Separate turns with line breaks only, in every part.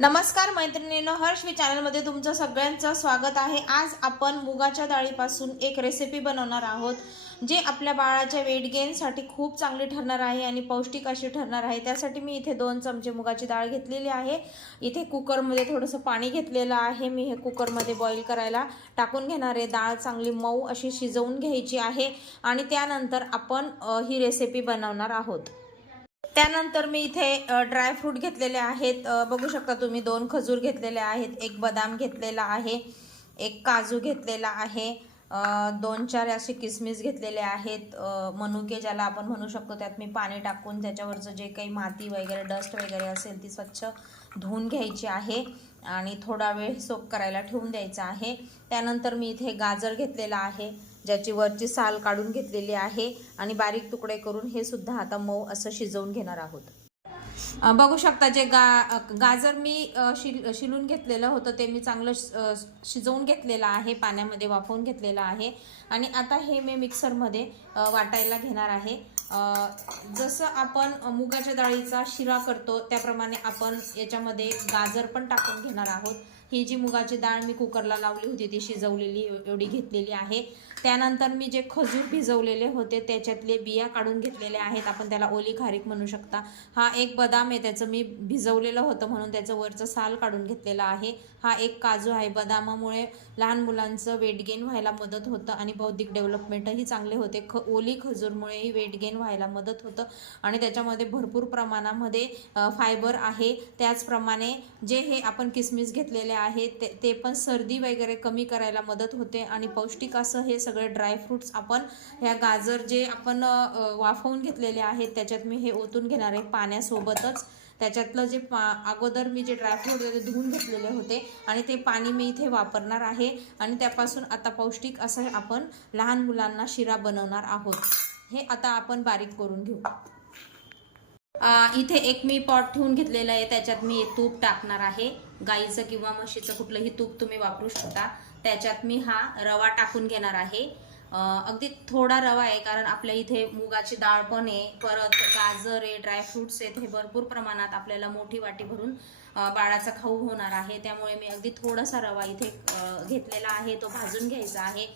नमस्कार मैत्रिणींनो हर्षवी चॅनलमध्ये तुमचं सगळ्यांचं स्वागत आहे. आज आपण मुगाच्या डाळीपासून एक रेसिपी बनवणार आहोत जे आपल्या बाळाच्या वेट गेनसाठी खूप चांगली ठरणार आहे आणि पौष्टिक अशी ठरणार आहे. त्यासाठी मी इथे दोन चमचे मुगाची डाळ घेतलेली आहे. इथे कुकरमध्ये थोडंसं पाणी घेतलेलं आहे. मी हे कुकरमध्ये बॉईल करायला टाकून घेणार आहे. डाळ चांगली मऊ अशी शिजवून घ्यायची आहे आणि त्यानंतर आपण ही रेसिपी बनवणार आहोत. त्यानंतर मी इथे ड्रायफ्रूट घेतलेले आहेत. बघू शकता तुम्ही दोन खजूर घेतलेले आहेत. एक बदाम घेतलेला आहे. एक काजू घेतलेला आहे. दोन चार असे किसमिस घेतलेले आहेत. मनुके ज्याला आपण म्हणू शकतो त्यात मी पाणी टाकून त्याच्यावरचं जे काही माती वगैरे डस्ट वगैरे असेल ती स्वच्छ धुवून घ्यायची आहे आणि थोडा वेळ सोप करायला ठेवून द्यायचा आहे. त्यानंतर मी इथे गाजर घेतलेला आहे. ज्याची वरची साल काढून घेतलेली आहे आणि बारीक तुकडे करून हे सुद्धा आता मऊ असं शिजवून घेणार आहोत. बघू शकता जे गा गाजर मी शिल शिलून घेतलेलं होतं ते मी चांगलं शिजवून घेतलेलं आहे पाण्यामध्ये वाफवून घेतलेलं आहे. आणि आता हे मी मिक्सरमध्ये वाटायला घेणार आहे. जसं आपण मुगाच्या डाळीचा शिरा करतो त्याप्रमाणे आपण याच्यामध्ये गाजर पण टाकून घेणार आहोत. ही जी मुगाची डाळ मी कुकरला लावली होती ती शिजवलेली एवढी घेतलेली आहे. त्यानंतर मी जे खजूर भिजवलेले होते त्याच्यातले बिया काढून घेतलेले आहेत. आपण त्याला ओली खारीक म्हणू शकता. हा एक बदाम आहे त्याचं मी भिजवलेलं होतं म्हणून त्याचं वरचं साल काढून घेतलेलं आहे. हा एक काजू आहे बदामामुळे लहान मुलांचं वेट गेन व्हायला मदत होतं आणि बौद्धिक डेव्हलपमेंटही चांगले होते. ख ओली खजूरमुळेही वेट गेन व्हायला मदत होतं आणि त्याच्यामध्ये भरपूर प्रमाणामध्ये फायबर आहे. त्याचप्रमाणे जे हे आपण किसमिस घेतलेले आहे ते ते पण सर्दी वगैरे कमी करायला मदत होते. आणि पौष्टिक असं हे सगळे ड्रायफ्रुट्स आपण ह्या गाजर जे आपण वाफवून घेतलेले आहेत त्याच्यात मी हे ओतून घेणार आहे पाण्यासोबतच. त्याच्यातलं जे पा अगोदर मी जे ड्रायफ्रूट होते धुवून घेतलेले होते आणि ते पाणी मी इथे वापरणार आहे. आणि त्यापासून आता पौष्टिक असं आपण लहान मुलांना शिरा बनवणार आहोत. हे आता आपण बारीक करून घेऊ. इथे एक मी पॉट ठेवून घेतलेलं आहे. त्याच्यात मी तूप टाकणार आहे. गाईचं किंवा म्हशीचं कुठलंही तूप तुम्ही वापरू शकता. त्याच्यात मी हा रवा टाकून घेणार आहे. अगदी थोडा रवा आहे कारण आपल्या इथे मुगाची डाळ पण आहे परत गाजर आहे ड्रायफ्रुट्स आहेत हे भरपूर प्रमाणात आपल्याला मोठी वाटी भरून बाळाचा खाऊ होणार आहे. त्यामुळे मी अगदी थोडासा रवा इथे घेतलेला आहे तो भाजून घ्यायचा आहे.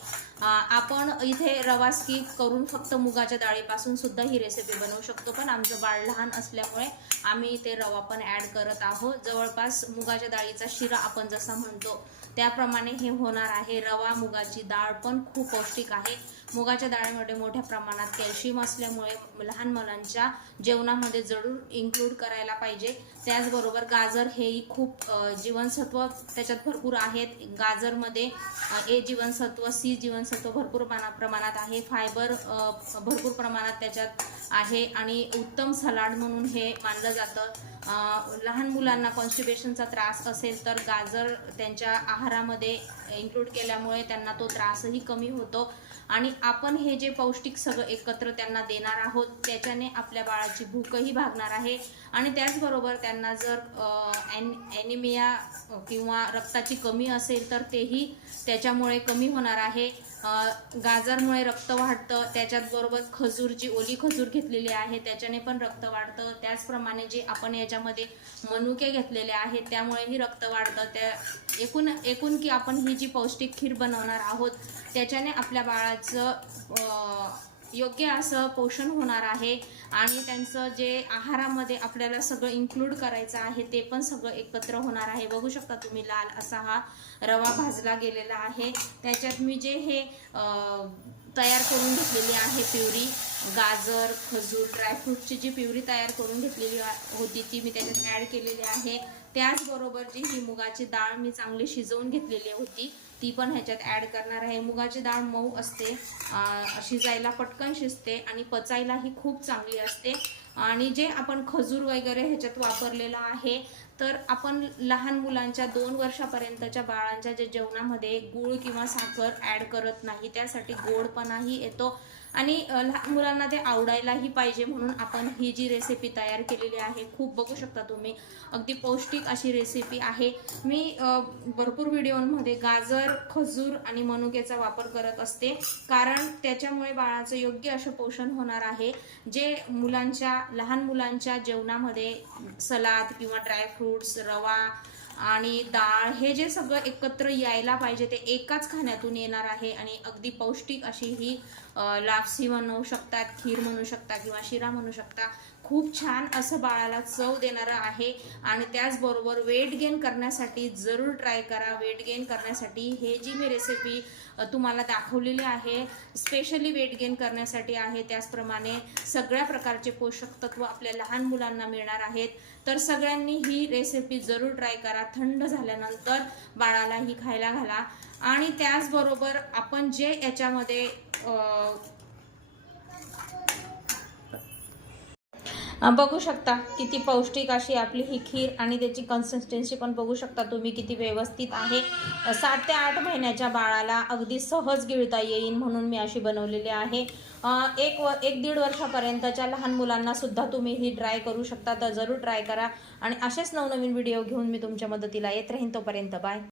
आपण इथे रवा स्किप करून फक्त मुगाच्या डाळीपासून सुद्धा ही रेसिपी बनवू शकतो पण आमचं बाळ लहान असल्यामुळे आम्ही इथे रवा पण ॲड करत आहोत. जवळपास मुगाच्या डाळीचा शिरा आपण जसा म्हणतो त्याप्रमाणे हे होणार आहे. रवा मुगाची डाळ पण खूप पौष्टिक आहे. मुगाच्या डाळीमध्ये मोठ्या प्रमाणात कॅल्शियम असल्यामुळे लहान मुलांच्या जेवणामध्ये जरूर इन्क्लूड करायला पाहिजे. त्याचबरोबर गाजर हेही खूप जीवनसत्व त्याच्यात भरपूर आहेत. गाजरमध्ये ए जीवनसत्व सी जीवनसत्व भरपूर प्रमाणा- प्रमाणात आहे. फायबर भरपूर प्रमाणात त्याच्यात आहे. आणि उत्तम सलाड म्हणून हे मानलं जातं. लहान मुलांना कॉन्स्टिपेशनचा त्रास असेल तर गाजर त्यांच्या आहारामध्ये इन्क्लूड केल्यामुळे त्यांना तो त्रासही कमी होतो. आणि आपण हे जे पौष्टिक सगळं एकत्र त्यांना देणार आहोत त्याच्याने आपल्या बाळाची भूकही भागणार आहे. आणि त्याचबरोबर त्यांना जर ॲनिमिया किंवा रक्ताची कमी असेल तर तेही त्याच्यामुळे कमी होणार आहे. गाजरमुळे रक्त वाढतं त्याच्याचबरोबर खजूर जी ओली खजूर घेतलेली आहे त्याच्याने पण रक्त वाढतं. त्याचप्रमाणे जे आपण याच्यामध्ये मनुके घेतलेले आहेत त्यामुळेही रक्त वाढतं. त्या एकूण एकूण की आपण ही जी पौष्टिक खीर बनवणार आहोत त्याच्याने आपल्या बाळाचं योग्य असं पोषण होणार आहे आणि त्यांचं जे आहारामध्ये आपल्याला सगळं इन्क्लूड करायचं आहे ते पण सगळं एकत्र होणार आहे. बघू शकता तुम्ही लाल असा हा रवा भाजला गेलेला आहे. त्याच्यात मी जे हे तयार करून घेतलेली आहे प्युरी गाजर खजूर ड्रायफ्रूटची जी प्युरी तयार करून घेतलेली होती ती मी त्याच्यात ॲड केलेली आहे. त्याचबरोबर जी ही मुगाची डाळ मी चांगली शिजवून घेतलेली होती ती पण ह्याच्यात ॲड करणार आहे. मुगाची डाळ मऊ असते शिजायला पटकन शिजते आणि पचायलाही खूप चांगली असते. आणि जे आपण खजूर वगैरे ह्याच्यात वापरलेलं आहे तर आपण लहान मुलांच्या दोन वर्षापर्यंतच्या बाळांच्या जे जेवणामध्ये गूळ किंवा साखर ॲड करत नाही त्यासाठी गोडपणाही येतो. आणि लहान मुलांना ते आवडायलाही पाहिजे म्हणून आपण ही जी रेसिपी तयार केलेली आहे खूप बघू शकता तुम्ही. अगदी पौष्टिक अशी रेसिपी आहे. मी भरपूर व्हिडिओमध्ये गाजर खजूर आणि मनुक्याचा वापर करत असते. कारण त्याच्यामुळे बाळाचं योग्य असं पोषण होणार आहे. जे मुलांच्या लहान मुलांच्या जेवणामध्ये सलाद किंवा ड्रायफ्रुट्स रवा आणि डाळ हे जे सगळं एकत्र यायला पाहिजे ते एकाच खाण्यातून येणार आहे आणि अगदी पौष्टिक अशी ही लापसी म्हणू शकतात खीर म्हणू शकता किंवा शिरा म्हणू शकता. खूप छान असं बाळाला चव देणारं आहे. आणि त्याचबरोबर वेट गेन करण्यासाठी जरूर ट्राय करा. वेट गेन करण्यासाठी हे जी मी रेसिपी तुम्हाला दाखवलेली आहे स्पेशली वेट गेन करण्यासाठी आहे. त्याचप्रमाणे सगळ्या प्रकारचे पोषक तत्व आपल्या लहान मुलांना मिळणार आहेत. तर सगळ्यांनी ही रेसिपी जरूर ट्राय करा. थंड झाल्यानंतर बाळाला ही खायला घाला. आणि त्याचबरोबर आपण जे याच्यामध्ये बघू शकता किती पौष्टिक अशी आपली ही खीर आणि त्याची कन्सिस्टन्सी पण बघू शकता तुम्ही किती व्यवस्थित आहे. सात ते आठ महिन्याच्या बाळाला अगदी सहज गिळता येईल म्हणून मी अशी बनवलेली आहे. एक व एक दीड वर्षापर्यंतच्या लहान मुलांना सुद्धा तुम्ही ही ट्राय करू शकता. तर जरूर ट्राय करा. आणि असेच नवनवीन व्हिडिओ घेऊन मी तुमच्या मदतीला येत राहीन. तोपर्यंत बाय